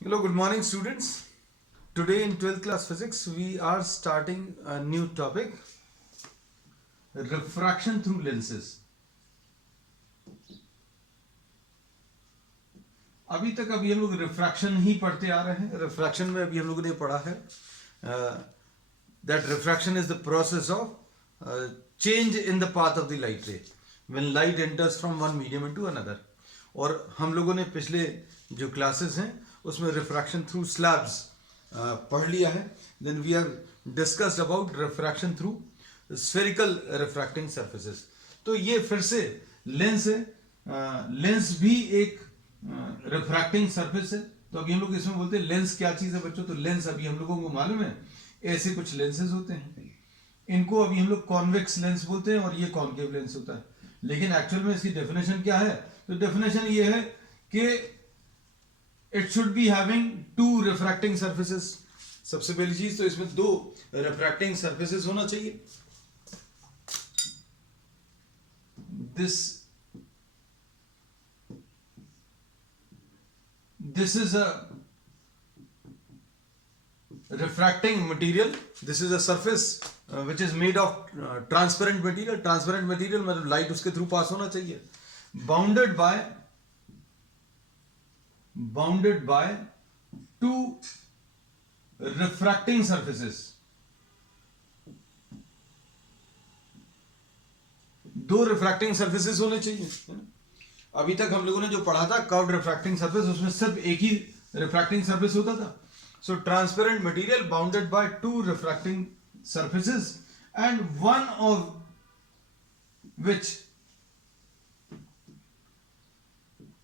Hello, good morning, students. Today in 12th class physics, we are starting a new topic, refraction through lenses. अभी हम लोग refraction ही पढ़ते आ रहे हैं. Refraction में अभी हम लोगों ने पढ़ा है that refraction is the process of change in the path of the light ray when light enters from one medium into another. और हम लोगों ने पिछले जो क्लासेस हैं उसमें रिफ्रैक्शन थ्रू स्लैब्स पढ़ लिया है. Then we have discussed about refraction through spherical refracting surfaces. तो ये फिर से लेंस है. लेंस भी एक रिफ्रैक्टिंग सरफेस है. तो अभी हम लोग इसमें बोलते हैं लेंस क्या चीज है बच्चों. तो लेंस अभी हम लोगों को मालूम है ऐसे कुछ लेंसेज होते हैं. इनको अभी हम लोग कॉन्वेक्स लेंस बोलते हैं और ये कॉन्केव लेंस होता है. लेकिन एक्चुअल में इसकी डेफिनेशन क्या है? तो डेफिनेशन ये है कि it should be having two refracting surfaces. सबसे पहली चीज तो इसमें दो रिफ्रैक्टिंग सरफेसेस होना चाहिए. This is a refracting material. This is a surface which is made of transparent material. Transparent material मतलब light उसके through pass होना चाहिए. Bounded by two refracting surfaces. दो रिफ्रैक्टिंग सरफेसेस होने चाहिए. अभी तक हम लोगों ने जो पढ़ा था कर्व्ड रिफ्रैक्टिंग सरफेस, उसमें सिर्फ एक ही रिफ्रैक्टिंग सरफेस होता था. So transparent material bounded by two refracting surfaces and one of which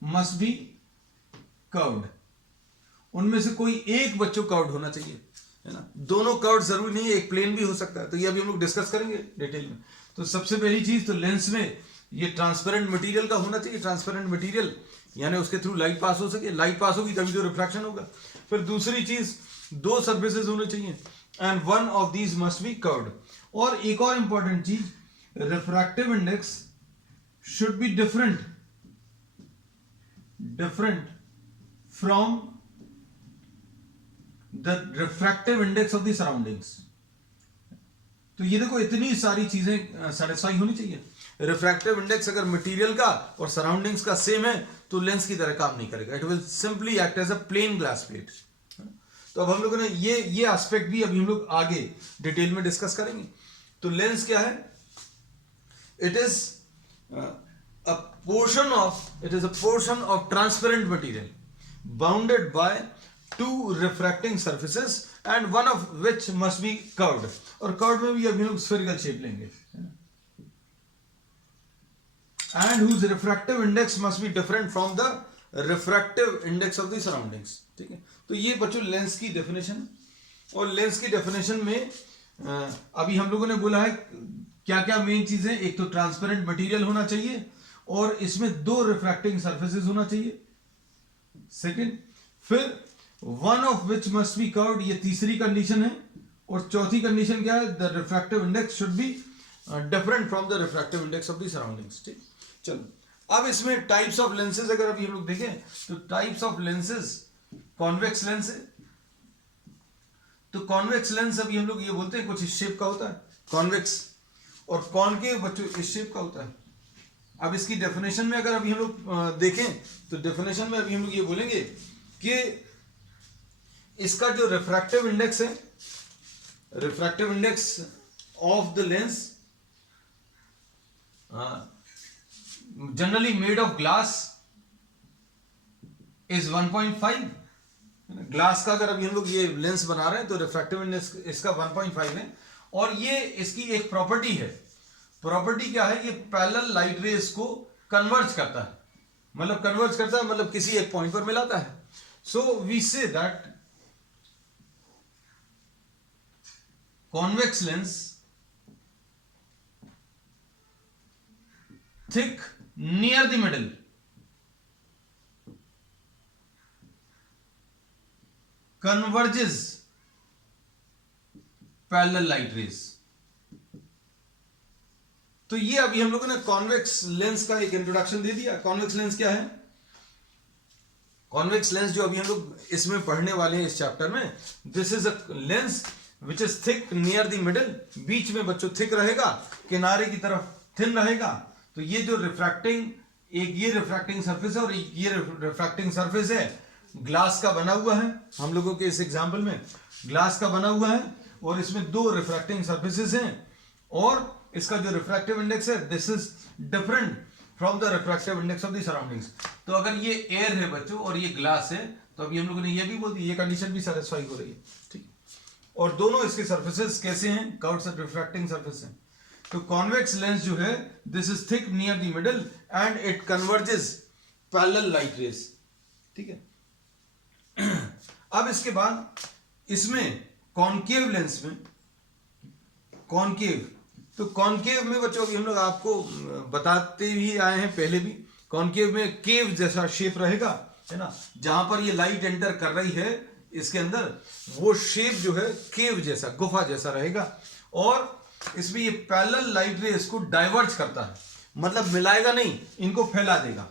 must be curved. उनमें से कोई एक बच्चों कर्व्ड होना चाहिए, है ना. दोनों कर्व्ड जरूरी नहीं है, एक प्लेन भी हो सकता है. तो ये अभी हम लोग डिस्कस करेंगे डिटेल में. तो सबसे पहली चीज तो लेंस में ये ट्रांसपेरेंट मटेरियल का होना चाहिए. ट्रांसपेरेंट मटेरियल यानी उसके थ्रू लाइट पास हो सके. लाइट पास होगी तभी तो रिफ्रैक्शन होगा. फिर दूसरी चीज दो सरफेसेस होने चाहिए and one of these must be curved. और एक और इंपॉर्टेंट चीज, refractive index should be different from the refractive index of the surroundings. तो ये देखो इतनी सारी चीजें सेटिस्फाई होनी चाहिए. रिफ्रैक्टिव इंडेक्स अगर मटेरियल का और सराउंडिंग्स का सेम है तो लेंस की तरह काम नहीं करेगा. It will simply act as a plane glass plate. तो अब हम लोगों ने ये एस्पेक्ट भी अभी हम लोग आगे डिटेल में डिस्कस करेंगे. तो लेंस क्या है? It is a portion of transparent material bounded by two refracting surfaces and one of which must be curved. और कर्व्ड में भी अभी लोग स्फेरिकल शेप लेंगे. And whose refractive index must be different from the refractive index of the surroundings. ठीक है. तो ये बच्चों लेंस की डेफिनेशन. और लेंस की डेफिनेशन में अभी हम लोगों ने बोला है क्या क्या मेन चीजें. एक तो ट्रांसपेरेंट मटेरियल होना चाहिए और इसमें दो रिफ्रैक्टिंग सरफेसेस होना चाहिए. सेकंड, फिर one of which must be curved, ये तीसरी कंडीशन है. और चौथी कंडीशन क्या है? The refractive index should be different from the refractive index of the surroundings. ठीक. चलो अब इसमें टाइप्स ऑफ लेंसेज अगर अभी हम लोग देखें तो types of lenses, convex lens है. तो कॉन्वेक्स लेंस अभी हम लोग ये बोलते हैं कुछ इस शेप का होता है कॉन्वेक्स. और कॉनकेव बच्चों इस शेप का होता है. अब इसकी डेफिनेशन में अगर अभी हम लोग देखें तो डेफिनेशन में अभी हम लोग ये बोलेंगे कि इसका जो रिफ्रैक्टिव इंडेक्स है, refractive index of the lens generally made of glass is 1.5. Glass का अगर अभी हम लोग ये लेंस बना रहे हैं तो रिफ्रैक्टिव इंडेक्स इसका 1.5 है. और ये इसकी एक प्रॉपर्टी है. प्रॉपर्टी क्या है? ये पैरेलल लाइट रेज को कन्वर्ज करता है. मतलब किसी एक पॉइंट पर मिलाता है. So we say that convex lens thick near the middle converges parallel light rays. तो ये अभी हम लोगों ने कॉन्वेक्स लेंस का एक इंट्रोडक्शन दे दिया. कॉन्वेक्स लेंस क्या है? कॉन्वेक्स लेंस जो अभी हम लोग इसमें पढ़ने वाले हैं इस चैप्टर में, this is a lens which is thick near the middle, बीच में बच्चों थिक रहेगा, किनारे की तरफ थिन रहेगा। तो ये जो रिफ्रैक्टिंग, एक ये रिफ्रैक्टिंग सरफेस है और ये रिफ्रैक्टिंग सरफेस है, ग्लास का बना हुआ है। हम लोगों के इस एग्जाम्पल में ग्लास का बना हुआ है और इसमें दो रिफ्रैक्टिंग सरफेसेस हैं और इसका जो रिफ्रैक्टिव इंडेक्स है this is different from the refractive index of the surroundings. तो अगर ये एयर है बच्चों और ये ग्लास है तो अभी हम लोगों ने ये भी बोल दी, ये कंडीशन भी सेटिस्फाई हो रही है, ठीक। और दोनों इसके सर्फेसेस कैसे हैं, कर्व्ड रिफ्रैक्टिंग सर्फेस हैं। तो कॉन्वेक्स लेंस जो है this is thick near the middle and it converges parallel light raise, ठीक है। अब इसके बाद इसमें कॉनकेव लेंस में, कॉनकेव, तो कॉनकेव में बच्चों अभी हम लोग आपको बताते ही आए हैं पहले भी, कॉनकेव में केव जैसा शेप रहेगा, है ना, जहां पर ये लाइट एंटर कर रही है इसके अंदर, वो शेप जो है केव जैसा, गुफा जैसा रहेगा। और इसमें ये पैरेलल लाइट रेज को डाइवर्ज करता है, मतलब मिलाएगा नहीं, इनको फैला देगा।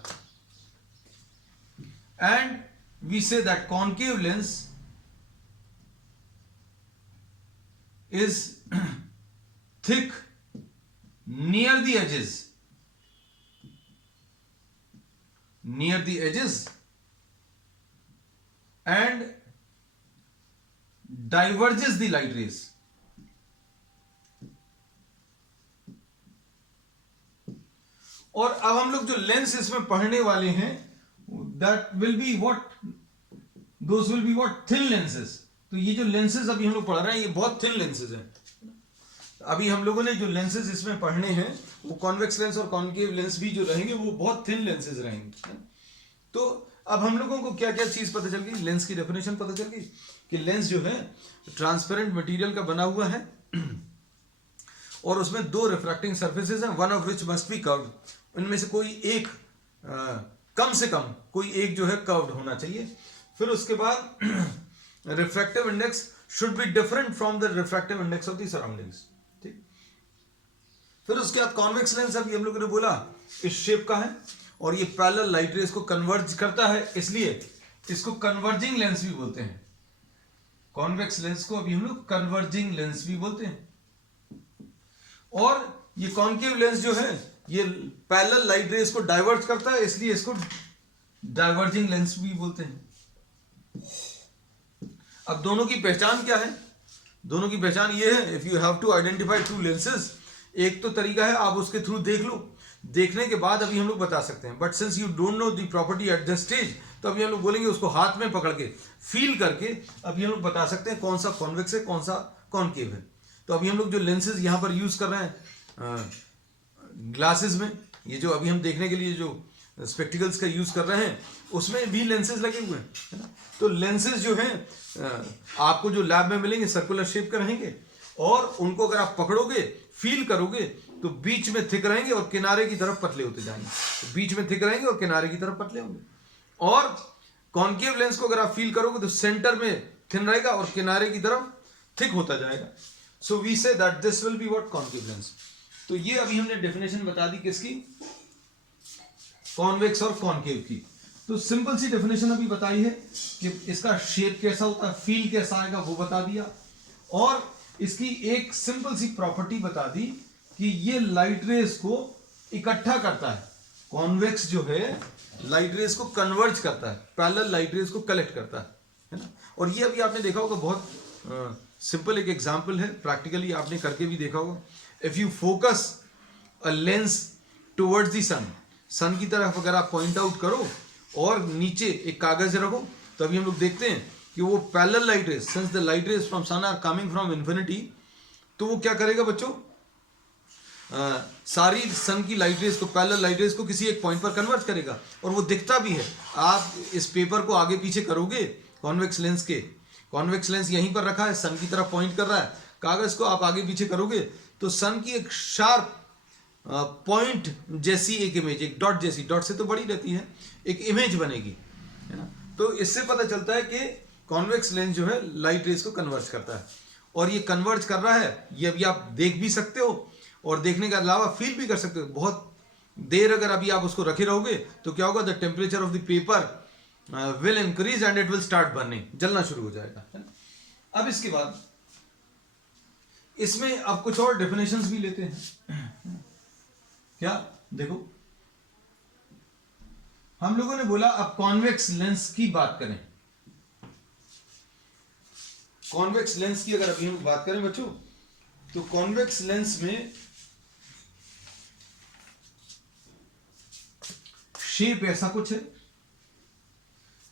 And we say that concave lens is thick near the edges, and diverges the light rays. और अब हम लोग जो लेंस इसमें पढ़ने वाले हैं that will be what, those will be what, thin lenses। तो ये जो लेंसेज अभी हम लोग पढ़ रहे हैं ये बहुत थिन लेंसेज हैं। अभी हम लोगों ने जो लेंसेज इसमें पढ़ने हैं वो कॉन्वेक्स लेंस और कॉनकेव लेंस भी जो रहेंगे वो बहुत थिन लेंसेज रहेंगे। तो अब हम लोगों को क्या क्या चीज पता चल गई, लेंस की डेफिनेशन पता चल गई कि लेंस जो है ट्रांसपेरेंट मटेरियल का बना हुआ है और उसमें दो रिफ्रैक्टिंग सरफेसेस हैं, one of which must be curved. उनमें से कोई एक कम से कम कोई एक जो है कर्व्ड होना चाहिए। फिर उसके बाद refractive index should be different from the refractive index of the surroundings, ठीक। फिर उसके बाद कॉन्वेक्स लेंस अभी हम लोगों ने बोला इस शेप का है और ये पैरेलल लाइट रेज को कन्वर्ज करता है, इसलिए इसको कन्वर्जिंग लेंस भी बोलते हैं। कॉन्वेक्स लेंस को अभी हम लोग कन्वर्जिंग लेंस भी बोलते हैं। और ये कॉनकेव लेंस जो है ये पैरेलल लाइट रेज को डाइवर्ज करता है, इसलिए इसको डाइवर्जिंग लेंस भी बोलते हैं। अब दोनों की पहचान क्या है, दोनों की पहचान ये है, if you have to identify two lenses, एक तो तरीका है आप उसके थ्रू देख लो, देखने के बाद अभी हम लोग बता सकते हैं। But since you don't know the property at the stage, तो अभी हम लोग बोलेंगे उसको हाथ में पकड़ के फील करके अभी हम लोग बता सकते हैं कौन सा कॉन्वेक्स है कौन सा कॉनकेव है। तो अभी हम लोग जो लेंसेज यहाँ पर यूज कर रहे हैं ग्लासेस में, ये जो अभी हम देखने के लिए जो स्पेक्टिकल्स का यूज कर रहे हैं उसमें भी लेंसेज लगे हुए हैं, है ना। तो लेंसेज जो हैं आपको जो लैब में मिलेंगे सर्कुलर शेप के रहेंगे और उनको अगर आप पकड़ोगे फील करोगे तो बीच में थिक रहेंगे और किनारे की तरफ पतले होते जाएंगे, तो बीच में थिक रहेंगे और किनारे की तरफ पतले होंगे। और कॉनकेव लेंस को अगर आप फील करोगे तो सेंटर में थिन रहेगा और किनारे की तरफ थिक होता जाएगा। So we say that this will be what concave lens. तो ये अभी हमने डेफिनेशन बता दी किसकी, कॉन्वेक्स और कॉनकेव की। तो सिंपल सी डेफिनेशन अभी बताई है कि इसका शेप कैसा होता है, फील कैसा आएगा वो बता दिया, और इसकी एक सिंपल सी प्रॉपर्टी बता दी कि ये लाइट रेज को इकट्ठा करता है। कॉन्वेक्स जो है लाइट रेज को कन्वर्ज करता है, पैरेलल लाइट रेज को कलेक्ट करता है ना। और ये अभी आपने देखा होगा, बहुत सिंपल एक एग्जांपल है, प्रैक्टिकली आपने करके भी देखा होगा। If you focus a lens towards the sun, sun की तरफ अगर आप पॉइंट आउट करो और नीचे एक कागज रखो, तो अभी हम लोग देखते हैं कि वो parallel light rays, since the light rays from sun are coming from infinity, तो वो क्या करेगा बच्चों, सारी सन की लाइट रेज को, पैरेलल लाइट रेज को किसी एक पॉइंट पर कन्वर्ट करेगा और वो दिखता भी है। आप इस पेपर को आगे पीछे करोगे कॉन्वेक्स लेंस के, कॉन्वेक्स लेंस यहीं पर रखा है, सन की तरफ पॉइंट कर रहा है, कागज को आप आगे पीछे करोगे तो सन की एक शार्प पॉइंट जैसी एक इमेज, एक डॉट जैसी, डॉट से तो बड़ी रहती है, एक इमेज बनेगी, है ना। तो इससे पता चलता है कि कॉन्वेक्स लेंस जो है लाइट रेज को कन्वर्ज करता है, और ये कन्वर्ज कर रहा है ये अभी आप देख भी सकते हो और देखने के अलावा फील भी कर सकते हो। बहुत देर अगर अभी आप उसको रखे रहोगे तो क्या होगा, the temperature of the paper will increase and it will start burning, जलना शुरू हो जाएगा, है ना। अब इसके बाद इसमें अब कुछ और डेफिनेशंस भी लेते हैं। क्या देखो, हम लोगों ने बोला अब कॉन्वेक्स लेंस की बात करें। कॉन्वेक्स लेंस की अगर अभी हम बात करें बच्चों, तो कॉन्वेक्स लेंस में शेप ऐसा कुछ है,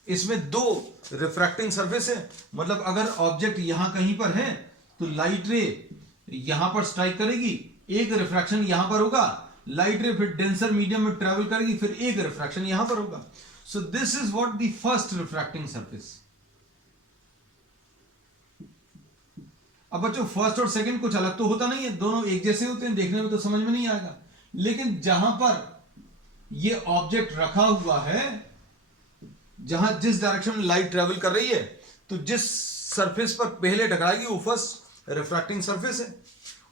इसमें दो रिफ्रैक्टिंग सरफेस है, मतलब अगर ऑब्जेक्ट यहां कहीं पर है तो लाइट रे यहां पर स्ट्राइक करेगी, एक रिफ्रैक्शन यहां पर होगा, लाइट रे फिर डेंसर मीडियम में ट्रेवल करेगी, फिर एक रिफ्रैक्शन यहां पर होगा। So this is what the first refracting surface. अब बच्चों फर्स्ट और सेकंड कुछ अलग तो होता नहीं है, दोनों एक जैसे होते हैं, देखने में तो समझ में नहीं आएगा, लेकिन जहां पर ये ऑब्जेक्ट रखा हुआ है, जहां जिस डायरेक्शन में लाइट ट्रेवल कर रही है, तो जिस सरफेस पर पहले टकराएगी वो फर्स्ट रिफ्रैक्टिंग सरफेस है,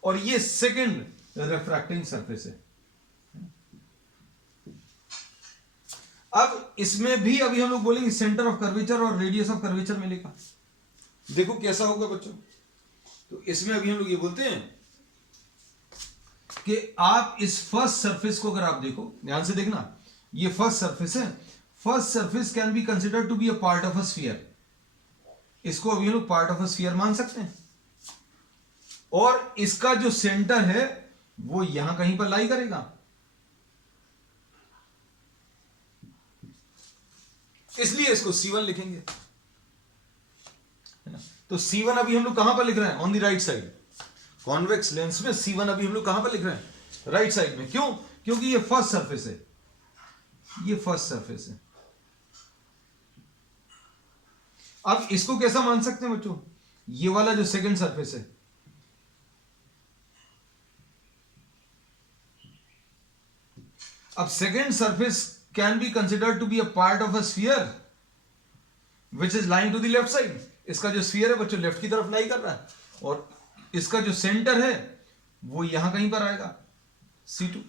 और ये सेकंड रिफ्रैक्टिंग सरफेस है। अब इसमें भी अभी हम लोग बोलेंगे सेंटर ऑफ कर्वेचर और रेडियस ऑफ कर्वेचर मिलेगा। देखो कैसा होगा बच्चों, तो इसमें अभी हम लोग ये बोलते हैं कि आप इस फर्स्ट सरफेस को अगर आप देखो, ध्यान से देखना, ये फर्स्ट सरफेस है, first surface can be considered to be a part of a sphere. इसको अभी हम लोग पार्ट ऑफ अ स्फीयर मान सकते हैं, और इसका जो सेंटर है वो यहां कहीं पर लाई करेगा, इसलिए इसको C1 लिखेंगे, है ना। तो C1 अभी हम लोग कहां पर लिख रहे हैं, on the right side. Convex lens में C1 अभी हम लोग कहां पर लिख रहे हैं, राइट साइड में। क्यों? क्योंकि ये फर्स्ट सरफेस है, ये फर्स्ट सरफेस है। अब इसको कैसा मान सकते हैं बच्चों, ये वाला जो सेकंड सरफेस है, अब second surface can be considered to be a part of a sphere which is lying to the left side. इसका जो स्फीयर है बच्चों लेफ्ट की तरफ लाई कर रहा है, और इसका जो सेंटर है वो यहां कहीं पर आएगा, C2।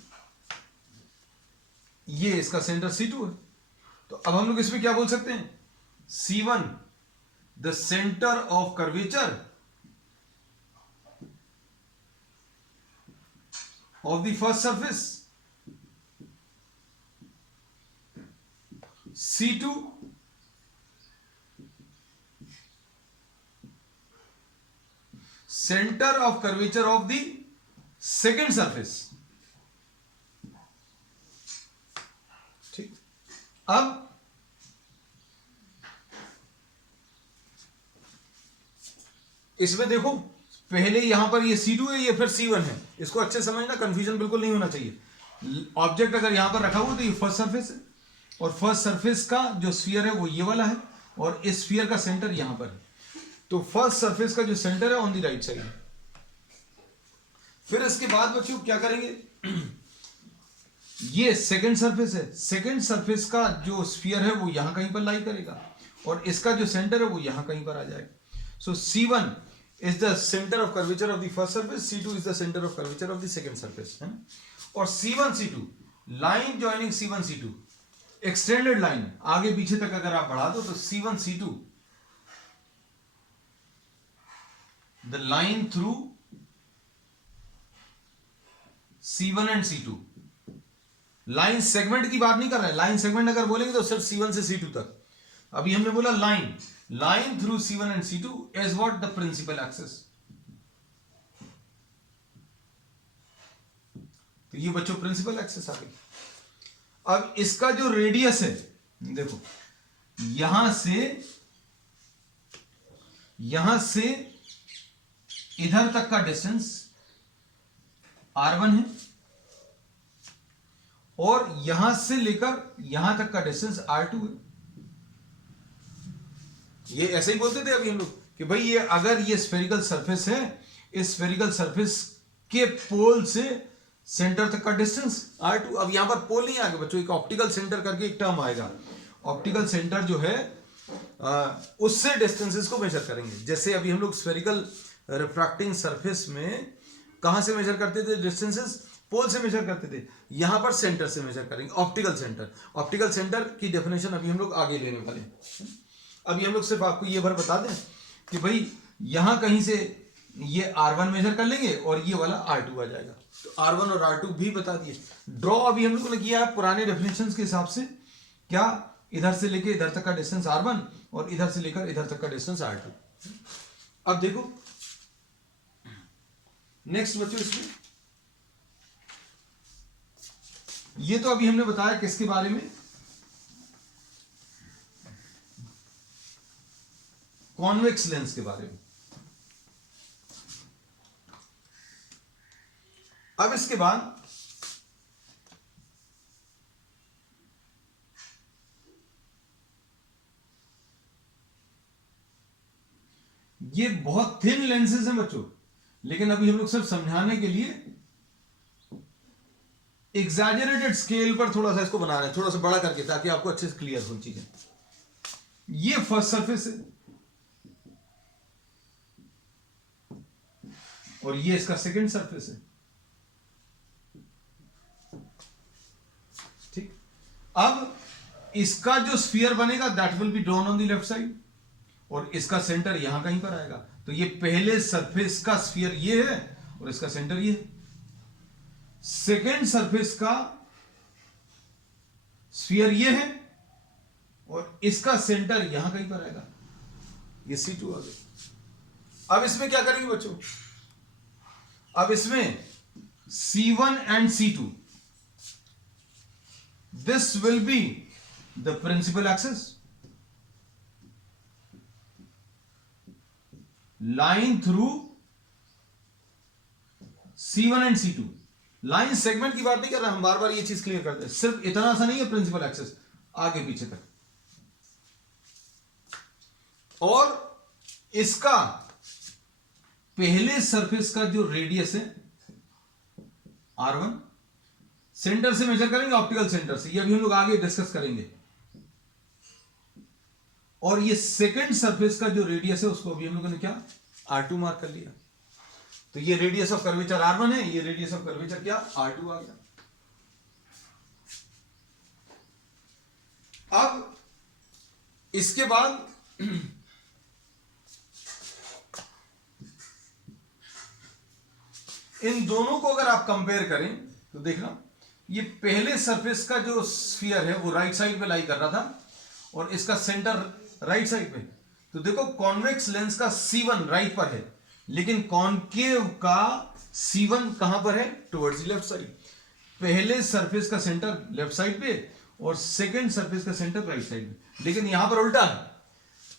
ये इसका सेंटर C2 है। तो अब हम लोग इसमें क्या बोल सकते हैं, C1 the centre of curvature of the first surface, C2 centre of curvature of the second surface. ठीक, अब इसमें देखो, पहले यहां पर ये C2 है, ये फिर C1 है, इसको अच्छे समझना, कंफ्यूजन बिल्कुल नहीं होना चाहिए। ऑब्जेक्ट अगर यहां पर रखा हुआ तो ये फर्स्ट सरफेस है, और फर्स्ट सरफेस का जो स्फीयर है वो ये वाला है, और इस स्फीयर का सेंटर यहां पर है। तो फर्स्ट सरफेस का जो सेंटर है ऑन द राइट साइड। फिर इसके बाद बच्चों क्या करेंगे, ये सेकंड सरफेस है, सेकंड सरफेस का जो स्फीयर है वो यहां कहीं पर लाई करेगा, और इसका जो सेंटर है वो यहां कहीं पर आ जाएगा। सो C1 is the center of curvature of the first surface, C2 is the center of curvature of the second surface, है ना। और C1 C2 line joining C1 C2 extended line, आगे पीछे तक अगर आप बढ़ा दो तो C1 C2 the line through C1 and C2। Line segment की बात नहीं कर रहे हैं, लाइन सेगमेंट अगर बोलेंगे तो सिर्फ C1 से C2 तक। अभी हमने बोला line through C1 and C2 as what, the principal axis. तो ये बच्चों प्रिंसिपल एक्सिस आ गई। अब इसका जो रेडियस है, देखो यहां से इधर तक का डिस्टेंस R1 है, और यहां से लेकर यहां तक का डिस्टेंस R2 है। ये ऐसे ही बोलते थे अभी हम लोग कि भाई ये अगर ये स्फेरिकल सरफेस है, इस स्फेरिकल सरफेस के पोल से सेंटर तक का डिस्टेंस R2। अब यहां पर पोल नहीं आएगा बच्चों, एक ऑप्टिकल सेंटर करके एक टर्म आएगा। ऑप्टिकल सेंटर जो है उससे डिस्टेंसेस को मेजर करेंगे। जैसे अभी हम लोग स्फेरिकल रिफ्रैक्टिंग सरफेस में कहां से मेजर करते थे डिस्टेंसेस, पोल से मेजर करते थे, यहां पर सेंटर से मेजर करेंगे, ऑप्टिकल सेंटर। ऑप्टिकल सेंटर की डेफिनेशन अभी हम लोग आगे लेने वाले हैं। अभी हम लोग सिर्फ आपको ये भर बता दें कि भाई यहां कहीं से ये R1 मेजर कर लेंगे और ये वाला R2 आ जाएगा। तो R1 और R2 भी बता दिए। ड्रॉ अभी हम लोगों ने किया है पुराने डेफिनेशंस के हिसाब से, क्या इधर से लेके इधर तक का डिस्टेंस R1 और इधर से लेकर इधर तक का डिस्टेंस R2। अब देखो नेक्स्ट बच्चों, इसमें ये तो अभी हमने बताया किसके बारे में, कॉन्वेक्स लेंस के बारे में। अब इसके बाद ये बहुत थिन लेंसेज हैं बच्चों, लेकिन अभी हम लोग सिर्फ समझाने के लिए एग्जैजरेटेड स्केल पर थोड़ा सा इसको बना रहे हैं, थोड़ा सा बड़ा करके, ताकि आपको अच्छे से क्लियर हो चीजें। ये फर्स्ट सरफेस है और ये इसका सेकंड सरफेस है। ठीक, अब इसका जो स्फीयर बनेगा that will be drawn on the left side और इसका सेंटर यहां कहीं पर आएगा। तो ये पहले सरफेस का स्फीयर ये है और इसका सेंटर ये है। सेकेंड सरफेस का स्फीयर ये है और इसका सेंटर यहां कहीं पर आएगा। ये C2 आ गया। अब इसमें क्या करेंगे बच्चों, अब इसमें C1 and C2, this will be the principal axis, line through C1 and C2। Line segment की बात नहीं कर रहा, हम बार बार ये चीज क्लियर करते हैं, सिर्फ इतना सा नहीं है प्रिंसिपल एक्सिस, आगे पीछे तक। और इसका पहले सरफेस का जो रेडियस है R1, सेंटर से मेजर करेंगे, ऑप्टिकल सेंटर से, ये अभी हम लोग आगे डिस्कस करेंगे। और ये सेकंड सरफेस का जो रेडियस है उसको अभी हम लोगों ने क्या R2 मार्क कर लिया। तो ये रेडियस ऑफ कर्वेचर R1 है, ये रेडियस ऑफ कर्वेचर क्या R2 आ गया। अब इसके बाद इन दोनों को अगर आप कंपेयर करें तो देखना, ये पहले सरफेस का जो स्फीयर है वो राइट साइड पे लाई कर रहा था और इसका सेंटर राइट साइड पे। तो देखो कॉन्वेक्स लेंस का C1 राइट पर है, लेकिन कॉनकेव का C1 कहां पर है, टुवर्ड्स लेफ्ट साइड। पहले सरफेस का सेंटर लेफ्ट साइड पे और सेकंड सरफेस का सेंटर राइट साइड में। लेकिन यहां पर उल्टा है,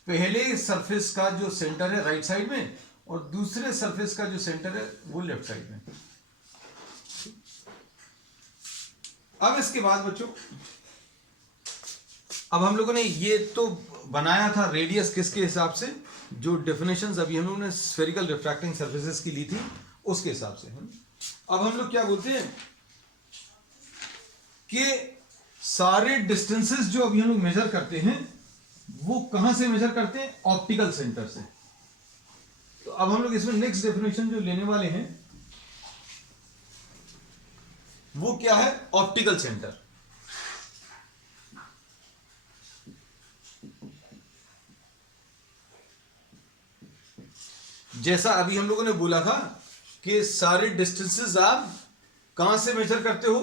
पहले सरफेस का जो सेंटर है राइट साइड में और दूसरे सरफेस का जो सेंटर है वो लेफ्ट साइड में। अब इसके बाद बच्चों, अब हम लोगों ने ये तो बनाया था रेडियस किसके हिसाब से, जो डेफिनेशंस अभी हम लोगों ने स्फेरिकल रिफ्रैक्टिंग सरफेसेस की ली थी उसके हिसाब से। अब हम लोग क्या बोलते हैं कि सारे डिस्टेंसेस जो अभी हम लोग मेजर करते हैं वो कहां से मेजर करते हैं, ऑप्टिकल सेंटर से। तो अब हम लोग इसमें नेक्स्ट डेफिनेशन जो लेने वाले हैं वो क्या है, ऑप्टिकल सेंटर। जैसा अभी हम लोगों ने बोला था कि सारे डिस्टेंसेस आप कहां से मेजर करते हो,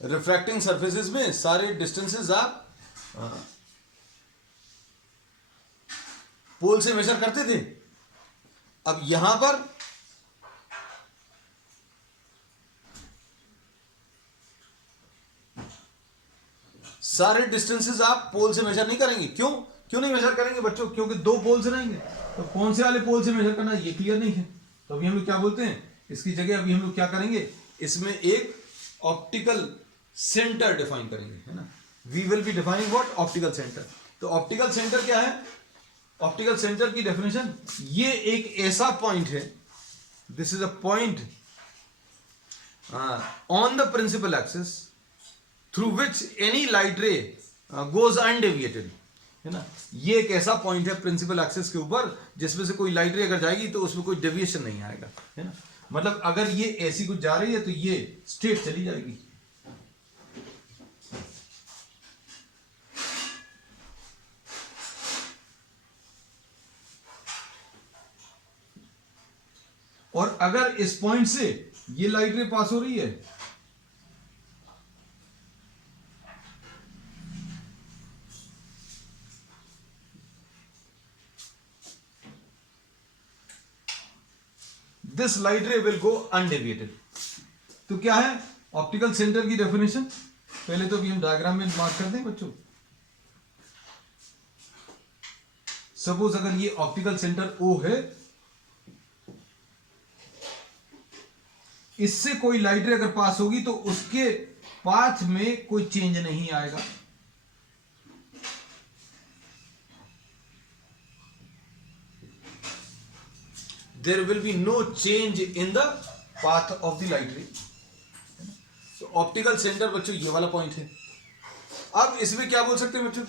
रिफ्रैक्टिंग सरफेसेस में सारे डिस्टेंसेस आप पोल से मेजर करते थे। अब यहां पर सारे डिस्टेंसेस आप पोल से मेजर नहीं करेंगे। क्यों नहीं मेजर करेंगे बच्चों, क्योंकि दो पोल्स रहेंगे, तो कौन से वाले पोल से मेजर करना ये क्लियर नहीं है। तो अभी हम लोग क्या बोलते हैं, इसकी जगह अभी हम लोग क्या करेंगे, इसमें एक ऑप्टिकल सेंटर डिफाइन करेंगे, है ना। We will be defining what, optical centre. तो ऑप्टिकल सेंटर क्या है, ऑप्टिकल सेंटर की डेफिनेशन, ये एक ऐसा पॉइंट है, this is a point on the principal axis through which any light ray goes undeviated, है ना। ये एक ऐसा पॉइंट है प्रिंसिपल एक्सिस के ऊपर जिसमें से कोई लाइट रे अगर जाएगी तो उसमें कोई डेविएशन नहीं आएगा, है ना। मतलब अगर ये ऐसी कुछ जा रही है तो ये स्ट्रेट चली जाएगी। और अगर इस पॉइंट से ये लाइट रे पास हो रही है दिस लाइट रे विल गो अनडेविएटेड। तो क्या है ऑप्टिकल सेंटर की डेफिनेशन? पहले तो अभी हम डायग्राम में मार्क कर दें बच्चों। सपोज अगर ये ऑप्टिकल सेंटर O है, इससे कोई लाइट रे अगर पास होगी तो उसके पाथ में कोई चेंज नहीं आएगा। There will be no change in the path of the light ray. तो ऑप्टिकल सेंटर बच्चों ये वाला पॉइंट है। अब इसमें क्या बोल सकते हैं बच्चों?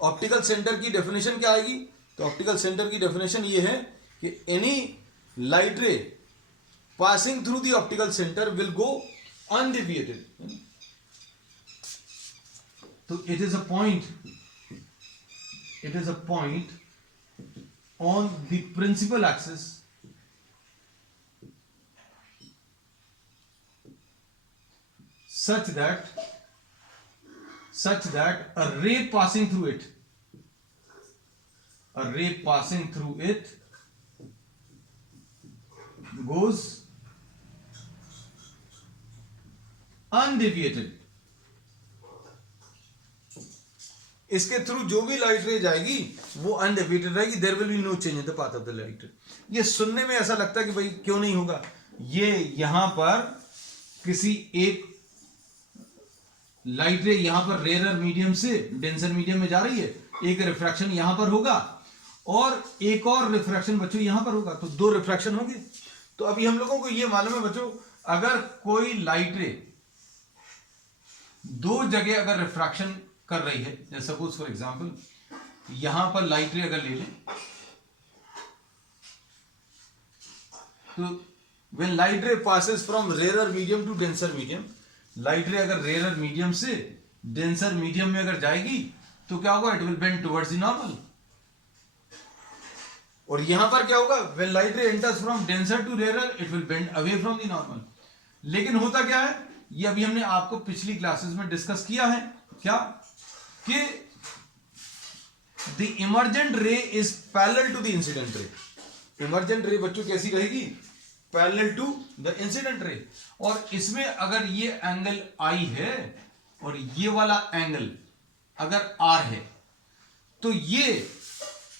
ऑप्टिकल सेंटर की डेफिनेशन क्या आएगी? तो ऑप्टिकल सेंटर की डेफिनेशन ये है कि एनी लाइट रे passing through the optical center will go undeviated. So it is a point on the principal axis such that a ray passing through it goes undeviated. इसके through जो भी light ray जाएगी वो undeviated रहेगी। There will be no change in the path of the light ray. ये सुनने में ऐसा लगता है कि भाई क्यों नहीं होगा, ये यहां पर किसी एक लाइट रे यहां पर रेयर मीडियम से डेंसर मीडियम में जा रही है, एक रिफ्रैक्शन यहां पर होगा और एक और रिफ्रैक्शन बच्चों यहां पर होगा, तो दो रिफ्रैक्शन होंगे। तो अभी हम लोगों को ये मालूम है बच्चों, अगर कोई लाइट रे दो जगह अगर रिफ्रैक्शन कर रही है, जैसे सपोज फॉर एग्जांपल यहां पर लाइट रे अगर ले लें, तो when light ray passes from rare medium to denser medium, light ray अगर रेयर मीडियम से डेंसर मीडियम में अगर जाएगी तो क्या होगा? It will bend towards the normal. और यहां पर क्या होगा? When light ray enters from denser to rare it will bend away from the normal. लेकिन होता क्या है, ये अभी हमने आपको पिछली क्लासेस में डिस्कस किया है क्या, कि the emergent ray is parallel to the incident ray. Emergent ray बच्चों कैसी रहेगी? पैरेलल टू द इंसिडेंट रे। और इसमें अगर ये एंगल I है और ये वाला एंगल अगर R है, तो ये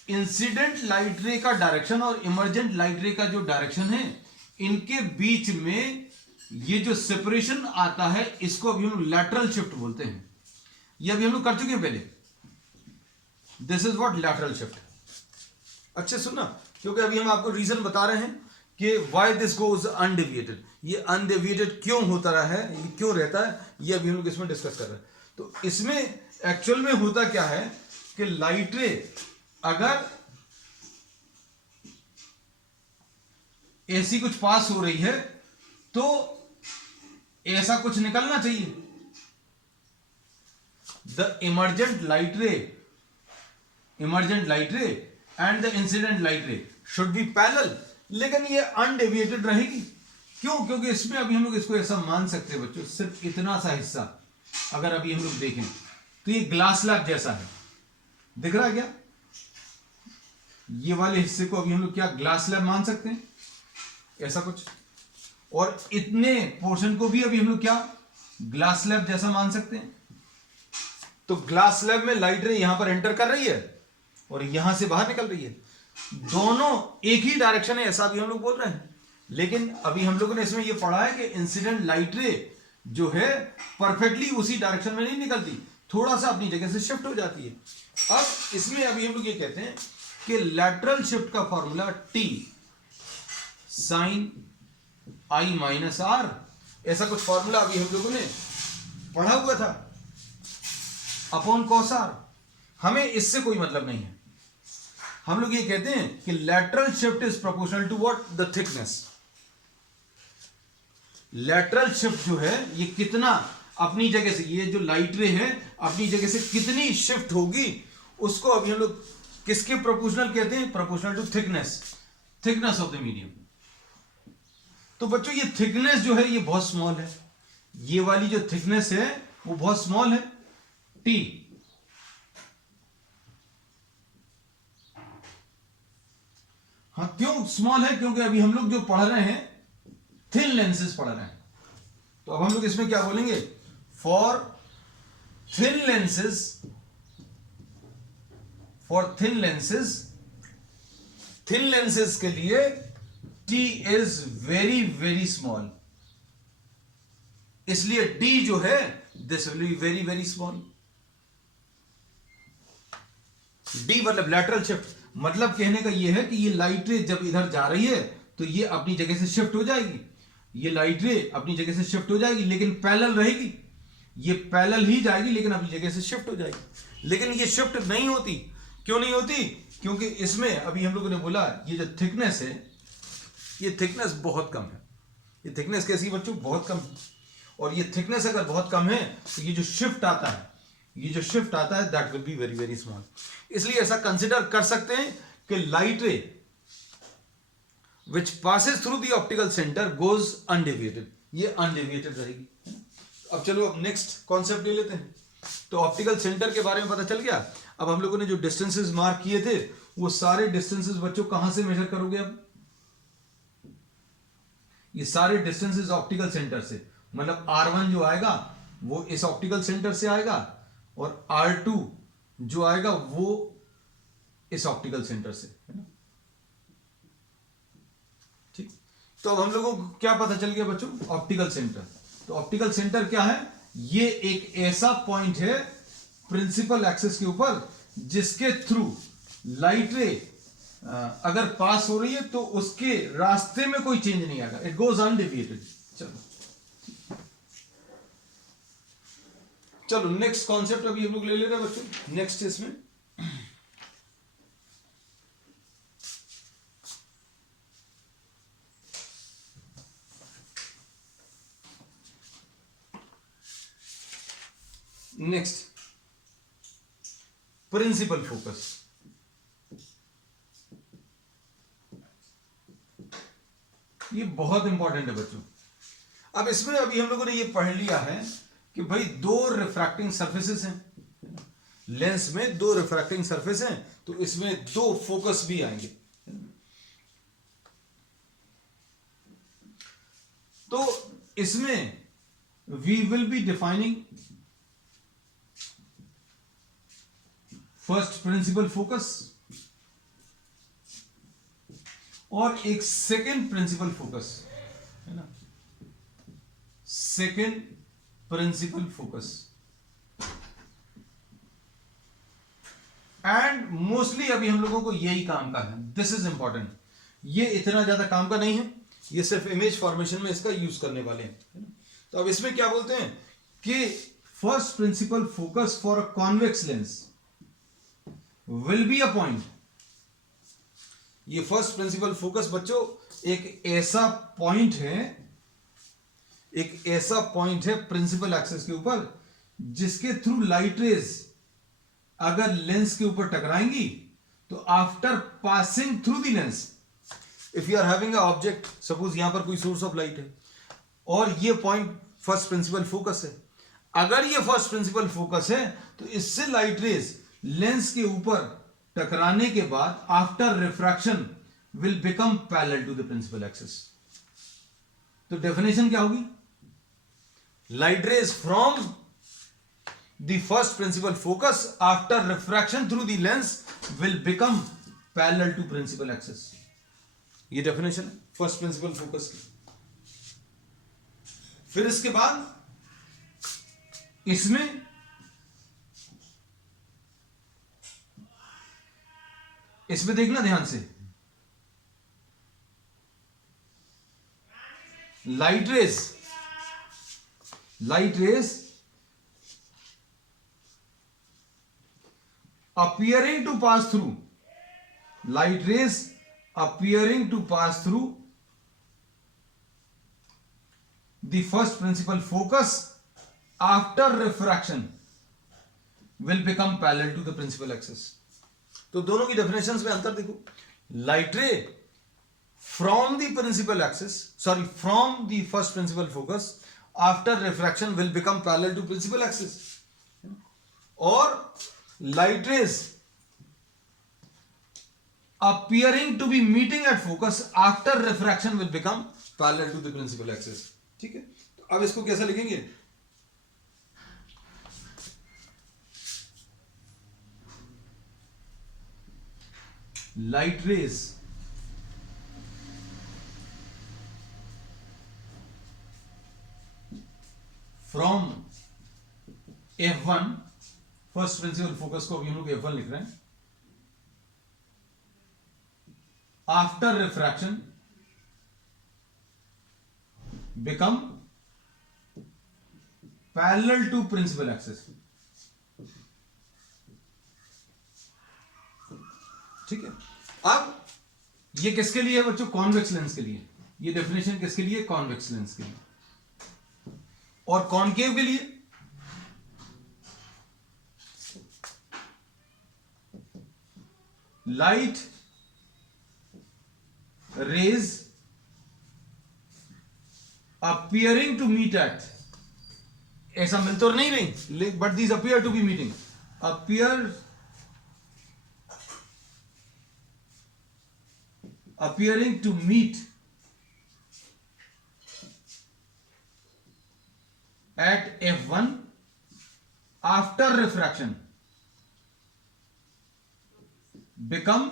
इंसिडेंट लाइट रे का डायरेक्शन और इमर्जेंट लाइट रे का जो डायरेक्शन है, इनके बीच में ये जो सेपरेशन आता है इसको अभी हम लैटरल शिफ्ट बोलते हैं। ये अभी हम लोग कर चुके हैं पहले। This is what lateral shift. अच्छे सुनना, क्योंकि अभी हम आपको रीजन बता रहे हैं कि व्हाई दिस गोज अनडेविएटेड। ये अनडेविएटेड क्यों होता रहा है, ये क्यों रहता है, ये अभी हम लोग इसमें डिस्कस कर रहे हैं। तो इसमें एक्चुअल में होता क्या है कि लाइट रे अगर ऐसी कुछ पास हो रही है तो ऐसा कुछ निकलना चाहिए। द इमर्जेंट लाइट रे एंड द इंसिडेंट लाइट रे शुड बी पैरेलल, लेकिन ये अनडेविएटेड रहेगी। क्यों? क्योंकि इसमें अभी हम लोग इसको ऐसा मान सकते हैं बच्चों, सिर्फ इतना सा हिस्सा अगर अभी हम लोग देखें तो ये ग्लास स्लैब जैसा है, दिख रहा है क्या? ये वाले हिस्से को अभी हम लोग क्या ग्लास स्लैब मान सकते हैं, ऐसा कुछ। और इतने पोर्शन को भी अभी हम लोग क्या ग्लास स्लैब जैसा मान सकते हैं। तो ग्लास स्लैब में लाइट रे यहां पर एंटर कर रही है और यहां से बाहर निकल रही है, दोनों एक ही डायरेक्शन है, ऐसा भी हम लोग बोल रहे हैं। लेकिन अभी हम लोगों ने इसमें यह पढ़ा है कि इंसिडेंट लाइट रे जो है परफेक्टली उसी डायरेक्शन में नहीं निकलती, थोड़ा सा अपनी जगह से शिफ्ट हो जाती है। अब इसमें अभी हम लोग ये कहते हैं कि लैटरल शिफ्ट का formula T sine I minus R, ऐसा कुछ फॉर्मूला अभी हम लोगों ने पढ़ा हुआ था, अपॉन कॉस R। हमें इससे कोई मतलब नहीं है। हम लोग ये कहते हैं कि lateral shift is proportional to what? The thickness. Lateral shift जो है ये कितना अपनी जगह से, ये जो लाइट रे है अपनी जगह से कितनी शिफ्ट होगी, उसको अभी हम लोग किसके प्रोपोर्शनल कहते हैं? Proportional to thickness of the medium. तो बच्चों ये थिकनेस जो है ये बहुत स्मॉल है, ये वाली जो थिकनेस है वो बहुत स्मॉल है, टी। हाँ, क्यों स्मॉल है? क्योंकि अभी हम लोग जो पढ़ रहे हैं थिन लेंसेज पढ़ रहे हैं। तो अब हम लोग इसमें क्या बोलेंगे? फॉर थिन लेंसेज के लिए T is very very small, इसलिए डी जो है this will be very very small. D मतलब लैटरल शिफ्ट, मतलब कहने का यह है कि ये लाइट रे जब इधर जा रही है तो ये अपनी जगह से शिफ्ट हो जाएगी, ये लाइट रे अपनी जगह से शिफ्ट हो जाएगी, लेकिन पैरेलल रहेगी, ये पैरेलल ही जाएगी लेकिन अपनी जगह से शिफ्ट हो जाएगी। लेकिन ये शिफ्ट नहीं होती, क्यों नहीं होती? क्योंकि इसमें अभी हम लोगों ने बोला ये जो थिकनेस है ये थिकनेस बहुत कम है। ये थिकनेस कैसी है बच्चों? बहुत कम है। और ये थिकनेस अगर बहुत कम है तो ये जो शिफ्ट आता है that will be very very small. इसलिए ऐसा कंसिडर कर सकते हैं कि लाइट रे विच passes through the optical centre goes undeviated, ये अनडेविएटेड रहेगी। अब चलो अब नेक्स्ट कॉन्सेप्ट ले लेते हैं। तो ऑप्टिकल सेंटर के बारे में पता चल गया। अब हम लोगों ने जो डिस्टेंसेस मार्क किए थे वो सारे डिस्टेंसेस बच्चों कहां से मेजर करोगे? अब ये सारे डिस्टेंसेस ऑप्टिकल सेंटर से, मतलब R1 जो आएगा वो इस ऑप्टिकल सेंटर से आएगा और R2 जो आएगा वो इस ऑप्टिकल सेंटर से, है ना? ठीक। तो अब हम लोगों को क्या पता चल गया बच्चों? Optical centre. तो ऑप्टिकल सेंटर क्या है? ये एक ऐसा पॉइंट है प्रिंसिपल एक्सिस के ऊपर जिसके थ्रू लाइट रे अगर पास हो रही है तो उसके रास्ते में कोई चेंज नहीं आएगा, इट गोज अनडेविएटेड। चलो नेक्स्ट कॉन्सेप्ट अभी हम लोग ले ले रहे हैं बच्चों। नेक्स्ट इसमें नेक्स्ट प्रिंसिपल फोकस। ये बहुत इंपॉर्टेंट है बच्चों। अब इसमें अभी हम लोगों ने ये पढ़ लिया है कि भाई दो रिफ्रैक्टिंग सरफेसेस हैं, लेंस में दो रिफ्रैक्टिंग सरफेस हैं, तो इसमें दो फोकस भी आएंगे। तो इसमें we will be defining first principal focus और एक सेकेंड प्रिंसिपल फोकस, है ना? Second principal focus. And mostly अभी हम लोगों को यही काम का है, दिस इज इंपॉर्टेंट। ये इतना ज्यादा काम का नहीं है, ये सिर्फ इमेज फॉर्मेशन में इसका यूज करने वाले हैं, है ना? तो अब इसमें क्या बोलते हैं कि first principal focus for a convex lens will be a point. ये फर्स्ट प्रिंसिपल फोकस बच्चों एक ऐसा पॉइंट है प्रिंसिपल एक्सिस के ऊपर जिसके थ्रू लाइट रेज अगर लेंस के ऊपर टकराएंगी तो after passing through the lens, if you are having a object, suppose यहां पर कोई सोर्स ऑफ लाइट है और ये पॉइंट फर्स्ट प्रिंसिपल फोकस है, अगर ये फर्स्ट प्रिंसिपल फोकस है तो इससे लाइट रेज लेंस के ऊपर टकराने के बाद after refraction will become parallel to the principal axis. तो डेफिनेशन क्या होगी? Light rays from the first principal focus after refraction through the lens will become parallel to principal axis. ये definition है फर्स्ट प्रिंसिपल फोकस की। फिर इसके बाद इसमें देखना ध्यान से, light rays appearing to pass through, light rays appearing to pass through the first principal focus after refraction will become parallel to the principal axis. तो दोनों की डेफिनेशंस में अंतर देखो। Light ray from the principal axis, sorry from the first principal focus after refraction will become parallel to principal axis, और light rays appearing to be meeting at focus after refraction will become parallel to the principal axis। ठीक है, तो अब इसको कैसा लिखेंगे? Light rays from F1, first principal focus को हम लोग F1 लिख रहे हैं, after refraction become parallel to principal axis. ठीक है, अब ये किसके लिए है बच्चों? कॉन्वेक्स लेंस के लिए। ये डेफिनेशन किसके लिए? कॉन्वेक्स लेंस के लिए। और कॉनकेव के लिए light rays appearing to meet at, ऐसा मिल तो नहीं रही, but these appear to be meeting, appearing to meet at F1 after refraction become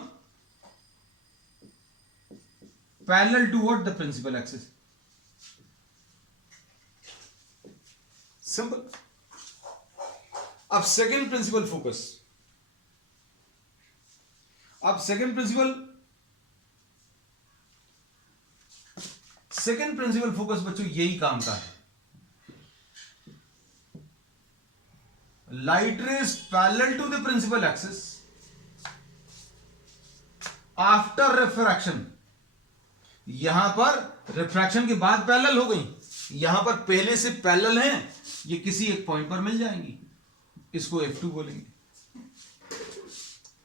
parallel to what? The principal axis। Simple. अब सेकेंड प्रिंसिपल फोकस, अब second principal focus बच्चों यही काम का है। Light rays parallel to the principal axis after refraction, यहां पर refraction के बाद पैरेलल हो गई, यहां पर पहले से पैरेलल हैं, ये किसी एक पॉइंट पर मिल जाएंगी, इसको F2 बोलेंगे।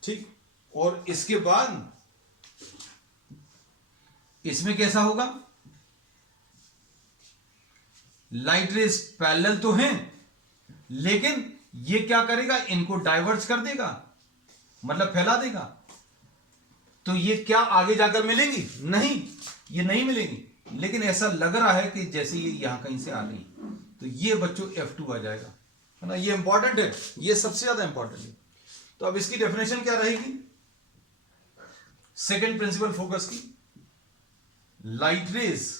ठीक, और इसके बाद इसमें कैसा होगा? लाइट रेज पैरेलल तो हैं, लेकिन ये क्या करेगा? इनको डाइवर्ज कर देगा, मतलब फैला देगा। तो ये क्या आगे जाकर मिलेंगी? नहीं, ये नहीं मिलेंगी, लेकिन ऐसा लग रहा है कि जैसे ये यहां कहीं से आ रही, तो ये बच्चों F2 आ जाएगा, है ना। ये इंपॉर्टेंट है, ये सबसे ज्यादा इंपॉर्टेंट है। तो अब इसकी डेफिनेशन क्या रहेगी सेकेंड प्रिंसिपल फोकस की? Light rays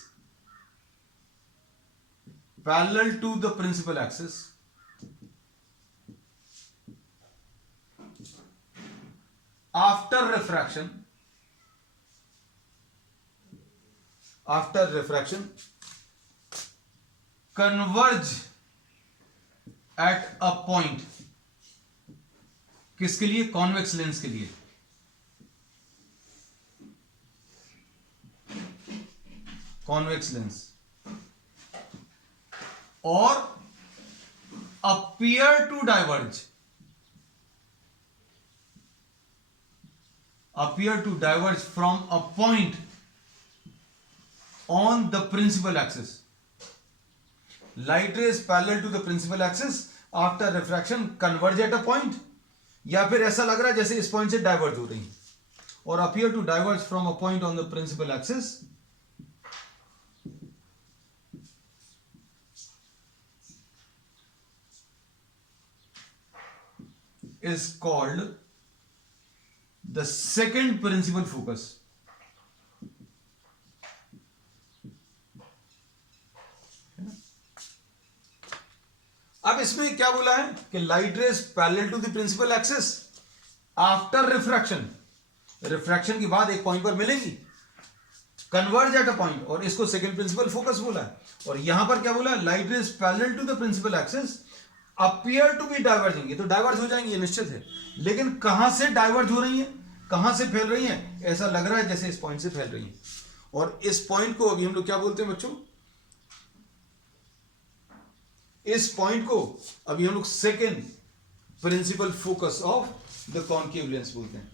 parallel to the principal axis after refraction converge at a point, किसके लिए? कॉन्वेक्स लेंस के लिए। कॉन्वेक्स लेंस, और appear to diverge from a point on the principal axis। light rays parallel to the principal axis after refraction converge at a point, या फिर ऐसा लग रहा है जैसे इस पॉइंट से डाइवर्ज हो रही है, और appear to diverge from a point on the principal axis is called the second principal focus। अब इसमें क्या बोला है कि light rays parallel to the principal axis after refraction के बाद एक पॉइंट पर मिलेंगी, कन्वर्ज एट अ पॉइंट, और इसको सेकंड प्रिंसिपल फोकस बोला है। और यहां पर क्या बोला है? Light rays parallel to the principal axis appear to be diverging, ये तो डाइवर्ज हो जाएंगे, ये निश्चित है, लेकिन कहां से डाइवर्ज हो रही है, कहां से फैल रही है? ऐसा लग रहा है जैसे इस पॉइंट से फैल रही है। और इस पॉइंट को अभी हम लोग क्या बोलते हैं बच्चों? इस पॉइंट को अभी हम लोग second principal focus of the concave lens बोलते हैं।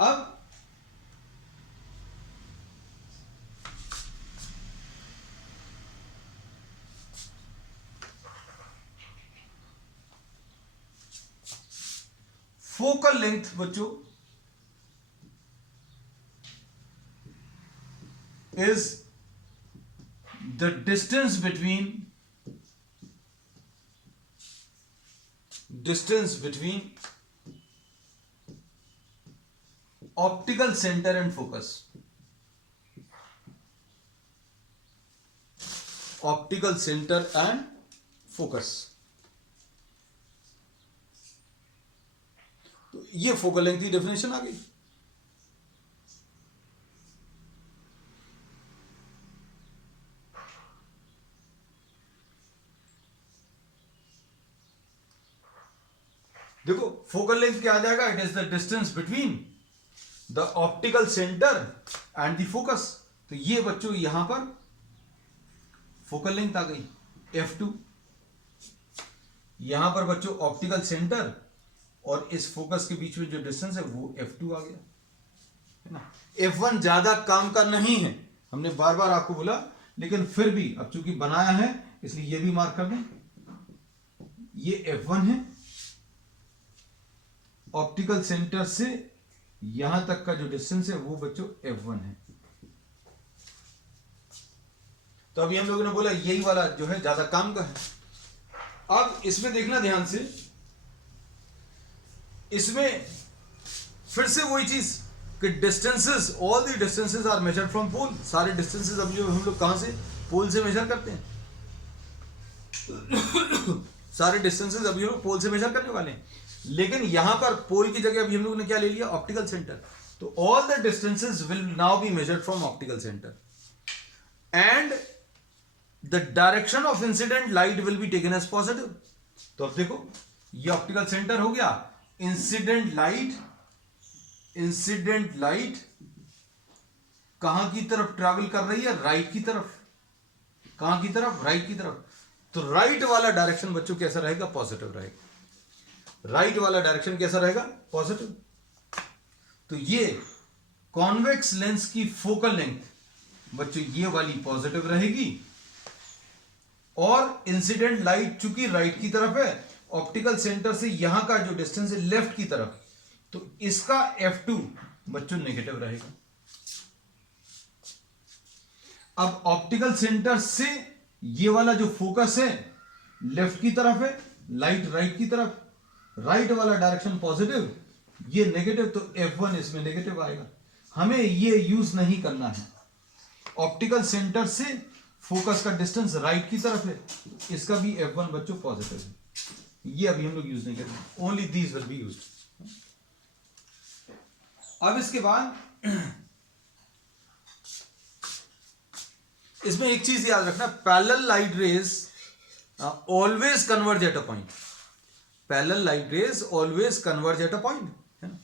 अब फोकल लेंथ बच्चों is the distance between optical center and focus. Optical center and focus. तो ये फोकल लेंथ की डेफिनेशन आ गई। देखो फोकल लेंथ क्या आ जाएगा, it is the distance between the optical centre and the focus. तो ये बच्चों यहां पर फोकल लेंथ आ गई f2, यहां पर बच्चों ऑप्टिकल सेंटर और इस फोकस के बीच में जो डिस्टेंस है वो f2 आ गया, है ना। f1 ज्यादा काम का नहीं है, हमने बार बार आपको बोला, लेकिन फिर भी अब चूंकि बनाया है इसलिए ये भी मार्क कर दें, ये f1 है, ऑप्टिकल सेंटर से यहां तक का जो डिस्टेंस है वो बच्चों f1 है। तो अभी हम लोगों ने बोला यही वाला जो है ज्यादा काम का है। अब इसमें देखना ध्यान से, इसमें फिर से वही चीज कि distances, all the distances are measured from pole. सारे डिस्टेंसेस अभी जो हम लोग कहां से, पोल से मेजर करते हैं। सारे डिस्टेंसेस अभी हम पोल से मेजर करने वाले हैं, लेकिन यहां पर पोल की जगह अभी हम लोगों ने क्या ले लिया, ऑप्टिकल सेंटर। तो all the distances will now be measured from optical centre and the direction of incident light will be taken as positive. तो अब देखो ये ऑप्टिकल सेंटर हो गया, इंसिडेंट लाइट कहां की तरफ ट्रैवल कर रही है, राइट की तरफ। कहां की तरफ, राइट की तरफ। तो राइट वाला डायरेक्शन बच्चों कैसा रहेगा, पॉजिटिव रहेगा। राइट वाला डायरेक्शन कैसा रहेगा, पॉजिटिव। तो ये कॉन्वेक्स लेंस की फोकल लेंथ बच्चों ये वाली पॉजिटिव रहेगी, और इंसिडेंट लाइट चूंकि राइट की तरफ है, ऑप्टिकल सेंटर से यहां का जो डिस्टेंस है लेफ्ट की तरफ, तो इसका f2 बच्चों नेगेटिव रहेगा। अब ऑप्टिकल सेंटर से ये वाला जो फोकस है लेफ्ट की तरफ है, लाइट राइट की तरफ, राइट वाला डायरेक्शन पॉजिटिव, ये नेगेटिव, तो f1 इसमें नेगेटिव आएगा। हमें ये यूज नहीं करना है। ऑप्टिकल सेंटर से फोकस का डिस्टेंस राइट की तरफ है, इसका भी f1 बच्चों पॉजिटिव है। ये अभी हम लोग यूज नहीं करेंगे, only these will be used. अब इसके बाद इसमें एक चीज याद रखना, parallel light raise always converge at a point. Parallel light raise always converge at a point, है ना।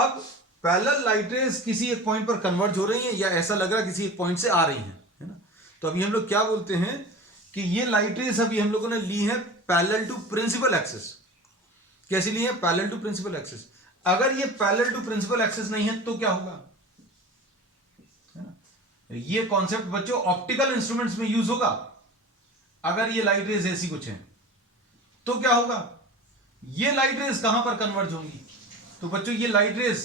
अब पैरेलल लाइट रेज किसी एक पॉइंट पर कन्वर्ज हो रही है, या ऐसा लग रहा है किसी एक पॉइंट से आ रही है ना। तो अभी हम लोग क्या बोलते हैं कि ये लाइट रेज अभी हम लोगों ने ली है पैरेलल टू प्रिंसिपल एक्सिस। कैसी ली है, पैरेलल टू प्रिंसिपल एक्सिस। अगर ये पैरेलल टू प्रिंसिपल एक्सिस नहीं है तो क्या होगा, ये कॉन्सेप्ट बच्चों ऑप्टिकल इंस्ट्रूमेंट्स में यूज होगा। अगर ये लाइट रेज ऐसी कुछ है तो क्या होगा, ये लाइट रेज कहां पर कन्वर्ज होंगी, तो बच्चों ये लाइट रेज